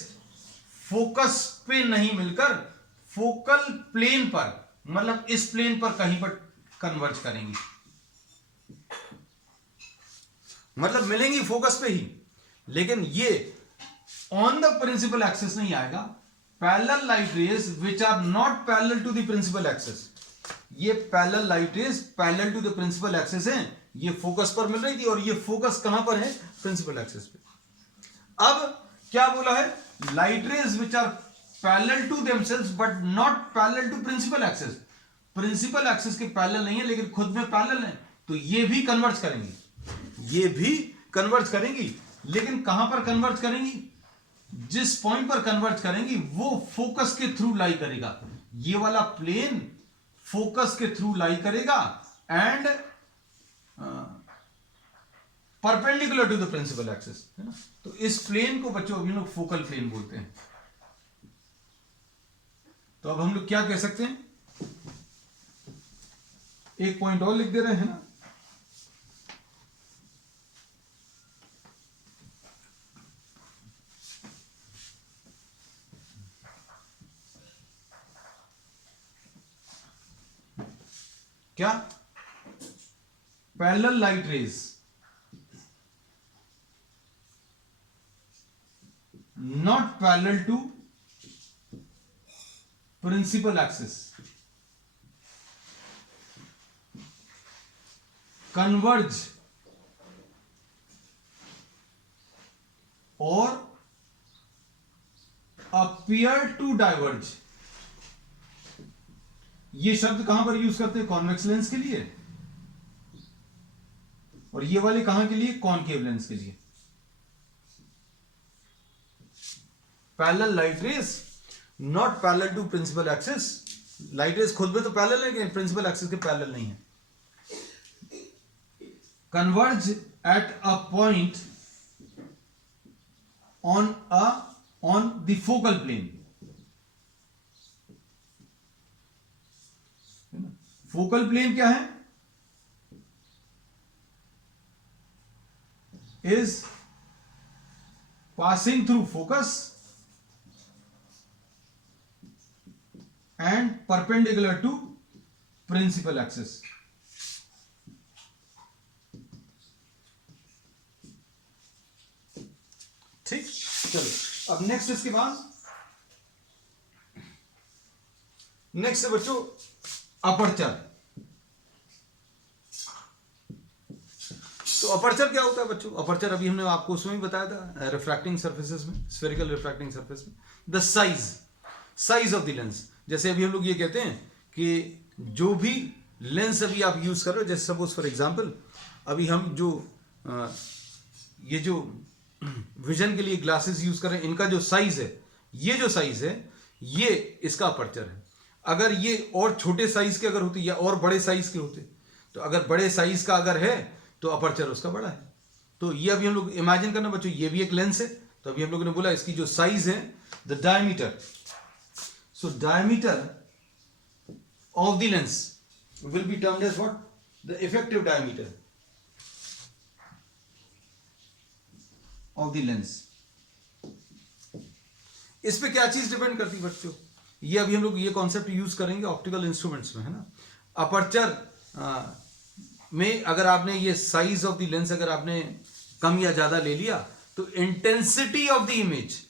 फोकस पे नहीं मिलकर फोकल प्लेन पर, मतलब इस प्लेन पर कहीं पर कन्वर्ज करेंगी, मतलब मिलेंगी फोकस पे ही, लेकिन ये ऑन द प्रिंसिपल एक्सिस नहीं आएगा। Parallel light rays which are not parallel to the principal axis, ये parallel light rays parallel to the principal axis हैं, ये फोकस पर मिल रही थी, और ये फोकस कहां पर है, प्रिंसिपल एक्सिस पे। अब क्या बोला है, light rays which are parallel to themselves but not parallel to principal axis. Principal axis के पैरेलल नहीं है लेकिन खुद में पैरेलल है, तो ये भी कन्वर्ज करेंगी, ये भी कन्वर्ज करेंगी, लेकिन कहां पर कन्वर्ज करेंगी, जिस पॉइंट पर कन्वर्ज करेंगी वो फोकस के थ्रू लाई करेगा। ये वाला प्लेन फोकस के थ्रू लाई करेगा, and perpendicular to the principal axis, है ना। तो इस प्लेन को बच्चों अभी लोग फोकल प्लेन बोलते हैं। तो अब हम लोग क्या कह सकते हैं, एक पॉइंट और लिख दे रहे हैं ना, क्या, parallel light raise not parallel to principal axis converge or appear to diverge। ये शब्द कहां पर यूज करते हैं, कॉन्वेक्स लेंस के लिए, और ये वाले कहां के लिए, कॉनकेव लेंस के लिए। Parallel light rays not parallel to principal axis, light rays खुद में तो पैरेलल है, प्रिंसिपल एक्सिस के पैरेलल नहीं है। Converge at a point on the focal plane. Focal plane क्या है, is passing through focus and perpendicular to principal axis। ठीक, चलो अब नेक्स्ट, इसके बाद नेक्स्ट है बच्चों अपर्चर। तो अपर्चर क्या होता है बच्चों, अपर्चर अभी हमने आपको उसमें भी बताया था, रिफ्रैक्टिंग सरफेसेस में, स्फेरिकल रिफ्रैक्टिंग सरफेस में, the size of the lens. जैसे अभी हम लोग ये कहते हैं कि जो भी लेंस अभी आप यूज कर रहे हो, जैसे सपोज फॉर एग्जांपल अभी हम जो ये जो विजन के लिए ग्लासेस यूज कर रहे हैं, इनका जो साइज है, ये जो साइज है, ये इसका अपर्चर है। अगर ये और छोटे साइज के अगर होते या और बड़े साइज के होते, तो अगर बड़े साइज का अगर है तो अपर्चर उसका बड़ा है। तो ये अभी हम लोग इमेजिन करना बच्चों, ये भी एक लेंस है। तो अभी हम लोगों ने बोला इसकी जो साइज है, the diameter, so diameter of the lens will be termed as what, the effective diameter of the lens। इस पे क्या चीज डिपेंड करती है बच्चों, ये अभी हम लोग ये कॉन्सेप्ट यूज करेंगे ऑप्टिकल इंस्ट्रूमेंट्स में, है ना। अपर्चर में अगर आपने ये साइज ऑफ द लेंस अगर आपने कम या ज्यादा ले लिया, तो intensity of the image,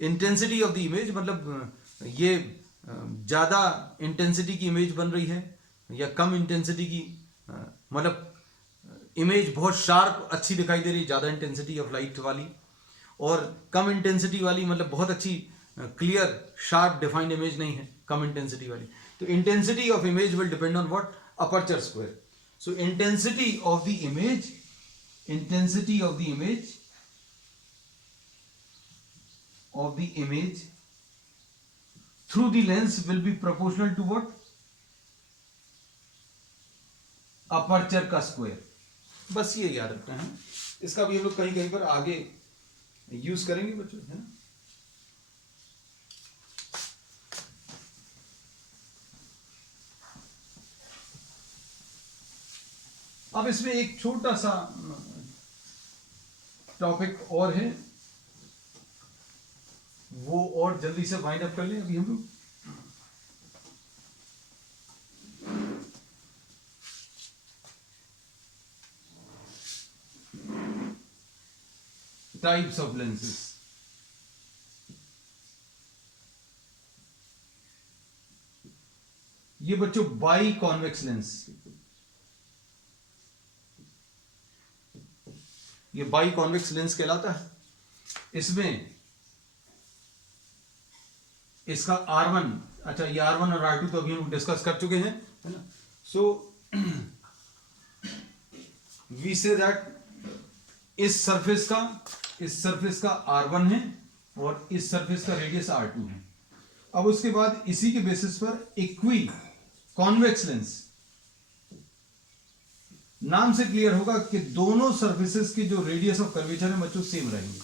intensity of the image मतलब ये ज्यादा इंटेंसिटी की इमेज बन रही है या कम इंटेंसिटी की, मतलब इमेज बहुत शार्प अच्छी दिखाई दे रही है, ज्यादा इंटेंसिटी ऑफ लाइट वाली, और कम इंटेंसिटी वाली मतलब बहुत अच्छी क्लियर शार्प डिफाइंड इमेज नहीं है, कम इंटेंसिटी वाली। तो intensity of image will depend on what, aperture square. So intensity of the image, intensity of the image of the image through the lens will be proportional to what, aperture का square। बस ये याद रखना है, इसका भी हम लोग कहीं कहीं पर आगे यूज करेंगे बच्चों, है ना। अब इसमें एक छोटा सा टॉपिक और है, वो और जल्दी से वाइंड अप कर लें अभी हम लोग। Types of lenses. ये बच्चों बाई कॉन्वेक्स लेंस, ये बाई कॉन्वेक्स लेंस कहलाता है। इसमें इसका R1, अच्छा ये R1 और R2 तो अभी हम डिस्कस कर चुके हैं, है ना। सो वी से दैट इस सरफेस का R1 है और इस सरफेस का रेडियस R2 है। अब उसके बाद इसी के बेसिस पर इक्वी कॉन्वेक्स लेंस नाम से क्लियर होगा कि दोनों सरफेसेस की जो रेडियस ऑफ कर्वेचर है बच्चों सेम रहेंगे,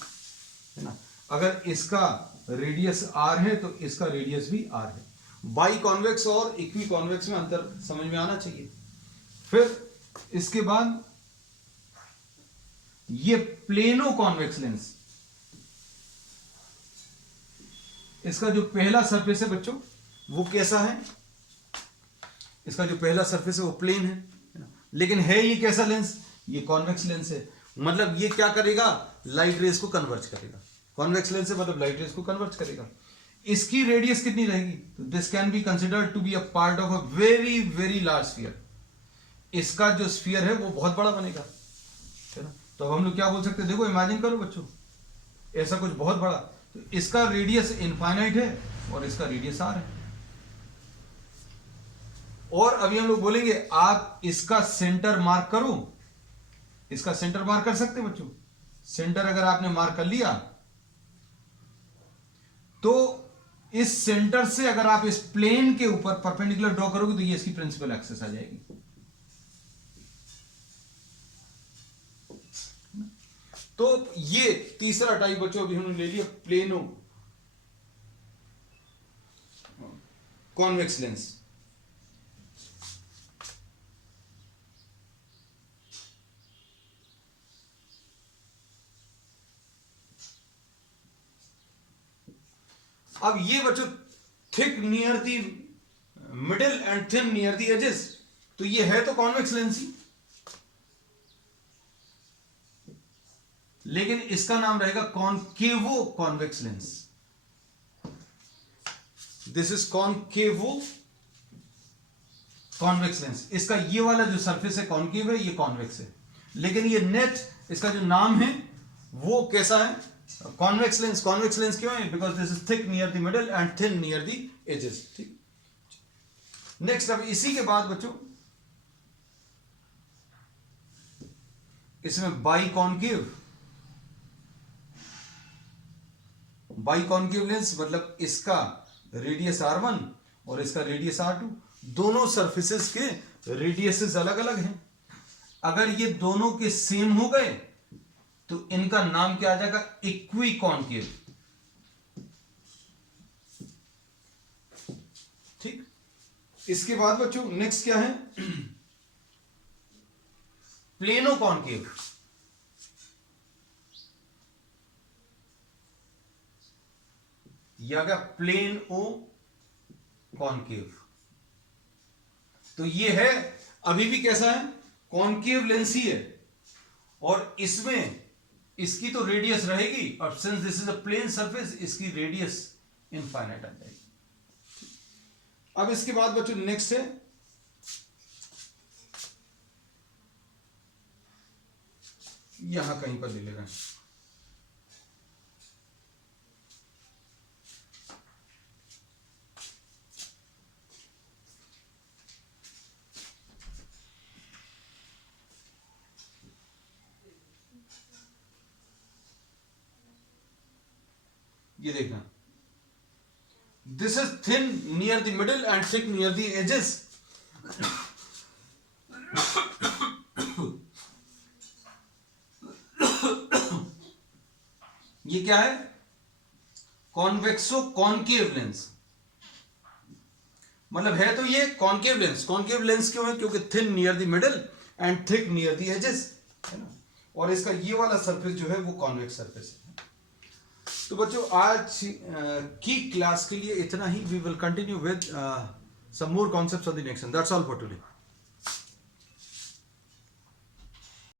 है ना। अगर इसका रेडियस आर है तो इसका रेडियस भी आर है। बाई कॉन्वेक्स और इक्वी कॉन्वेक्स में अंतर समझ में आना चाहिए। फिर इसके बाद ये प्लेनो कॉन्वेक्स लेंस, इसका जो पहला सरफेस है बच्चों वो कैसा है, इसका जो पहला सरफेस है वो प्लेन है ना? लेकिन है ये कैसा लेंस, ये कॉन्वेक्स लेंस है। मतलब ये क्या करेगा, लाइट रेज को कन्वर्ज करेगा। कॉन्वेक्स लेंस है मतलब लाइट रेज को कन्वर्ज करेगा। इसकी रेडियस कितनी रहेगी, तो this can be considered to be a part of a very very large sphere. इसका जो स्फीयर है वो बहुत बड़ा बनेगा, है ना। तो अब हम लोग क्या बोल सकते हैं, देखो इमेजिन करो बच्चों, ऐसा कुछ बहुत बड़ा, तो इसका रेडियस इनफाइनाइट है और इसका रेडियस आर है। और अभी हम लोग बोलेंगे आप इसका सेंटर मार्क करो, इसका सेंटर मार्क कर सकते हैं बच्चों। सेंटर अगर आपने मार्क कर लिया तो इस सेंटर से अगर आप इस प्लेन के ऊपर परपेंडिकुलर ड्रॉ करोगे तो ये इसकी प्रिंसिपल एक्सिस आ जाएगी। तो ये तीसरा टाइप बच्चों अभी हमने ले लिया, प्लेनो कॉन्वेक्स लेंस। अब ये बच्चों thick near the middle and thin near the edges, तो ये है तो कॉन्वेक्स लेंस ही, लेकिन इसका नाम रहेगा कॉनकेवो convex lens. This is कॉनकेवो convex lens. इसका ये वाला जो सरफेस है कॉनकेव है, ये कॉन्वेक्स है, लेकिन ये नेट इसका जो नाम है वो कैसा है, कॉन्वेक्स लेंस। कॉन्वेक्स लेंस क्यों है, because this is thick near the middle and thin near the edges. ठीक, नेक्स्ट अब इसी के बाद बच्चों इसमें बाई कॉनकेव लेंस, मतलब इसका रेडियस R1 और इसका रेडियस R2, दोनों सरफेसेस के रेडियसेस अलग अलग हैं। अगर ये दोनों के सेम हो गए तो इनका नाम क्या आ जाएगा, इक्वी कॉनकेव। ठीक, इसके बाद बच्चों नेक्स्ट क्या है, प्लेनो कॉनकेव। यह आ गया प्लेन ओ कॉनकेव। तो ये है अभी भी कैसा है, कॉनकेव लेंस ही है, और इसमें इसकी तो रेडियस रहेगी, और since this is a plane surface इसकी रेडियस इनफाइनाइट आ जाएगी। अब इसके बाद बच्चों नेक्स्ट है यहां कहीं पर ले लेना, ये देखना, this is thin near the middle and thick near the edges. ये क्या है, कॉन्वेक्सो कॉनकेव लेंस। मतलब है तो ये कॉनकेव लेंस। कॉनकेव लेंस क्यों है, क्योंकि thin near the middle and thick near the edges, है ना। और इसका ये वाला सरफेस जो है वो कॉन्वेक्स सरफेस है। तो बच्चों आज की क्लास के लिए इतना ही। We will continue with some more concepts on the next one. That's all for today.